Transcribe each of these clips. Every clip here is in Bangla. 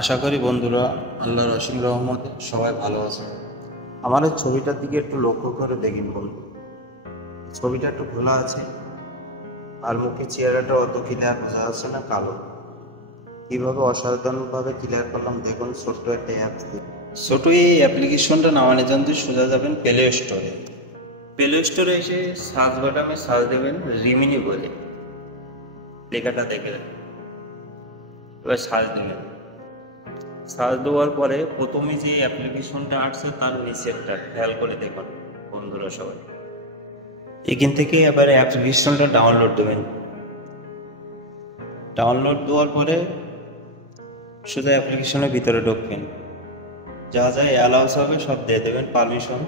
আশা করি বন্ধুরা আল্লাহর অসীম রহমতে সবাই ভালো আছে। আমার এই ছবিটার দিকে একটু লক্ষ্য করে দেখুন বন্ধু, ছবিটা একটু খোলা আছে আর মুখের চেহারাটা অত ক্লিয়ার বোঝা যাচ্ছে না, কালো। কিভাবে অসাধারণভাবে ক্লিয়ার করলাম দেখুন, ছোট্ট একটা অ্যাপ দিয়ে। ছোট এই অ্যাপ্লিকেশনটা নামানোর জন্য সোজা যাবেন প্লে স্টোরে। প্লে স্টোরে এসে সার্চ বাটনে সার্চ দেবেন রিমিনি বলে, লেখাটা দেখে এবার সার্চ দেবেন। সার্চ দেওয়ার পরে প্রথমে যে অ্যাপ্লিকেশনটা আসছে তার নিচেরটা খেয়াল করে দেখুন বন্ধুরা সবাই। এখান থেকে এবারে অ্যাপ্লিকেশনটা ডাউনলোড দেবেন। ডাউনলোড দেওয়ার পরে সোজা অ্যাপ্লিকেশনের ভিতরে ঢুকবেন, যা যা অ্যালাউন্স হবে সব দিয়ে দেবেন, পারমিশন।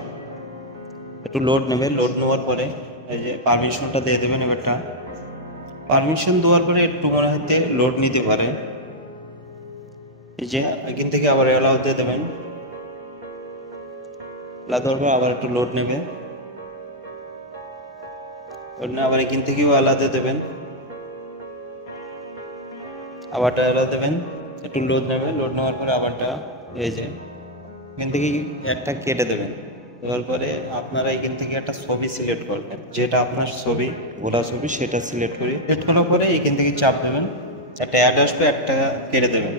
একটু লোড নেবে, লোড নেওয়ার পরে এই যে পারমিশনটা দিয়ে দেবেন। এবারটা পারমিশন দেওয়ার পরে একটু মনে হতে লোড নিতে পারে। এই যে এখান থেকে আবার অ্যালাউ দিয়ে দেবেন, দেওয়ার পর আবার একটু লোড নেবে, আবার এখান থেকেও অ্যালাউ দিয়ে দেবেন, আবারটা অ্যালাউ দেবেন, একটু লোড নেবে, লোড নেওয়ার পরে আবারটা এই যে এখান থেকে একটা কেটে দেবেন। দেওয়ার পরে আপনারা এখান থেকে একটা ছবি সিলেক্ট করবেন, যেটা আপনার ছবি ঘোরা ছবি সেটা সিলেক্ট করে সিলেক্ট করার পরে এখান থেকে চাপ দেবেন, একটা অ্যাড আসবে, একটা কেটে দেবেন।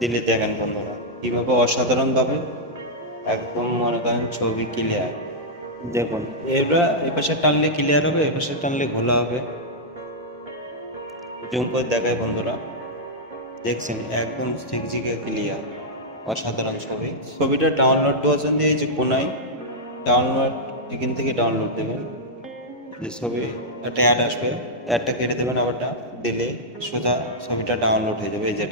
দিলে দেখেন বন্ধুরা কীভাবে অসাধারণভাবে একদম মনে করেন ছবি ক্লিয়ার। দেখুন এবার এ পাশে টানলে ক্লিয়ার হবে, এ পাশে টানলে ঘোলা হবে। জুম করে দেখায় বন্ধুরা, দেখছেন একদম ঝিকঝিকে ক্লিয়ার, অসাধারণ ছবি। ছবিটা ডাউনলোড দেওয়ার জন্য এই যে কোনায় ডাউনলোড, এখান থেকে ডাউনলোড দেবেন। যে ছবি একটা অ্যাড আসবে, অ্যাডটা কেটে দেবেন, আবারটা দিলে সোজা ছবিটা ডাউনলোড হয়ে যাবে। এই যে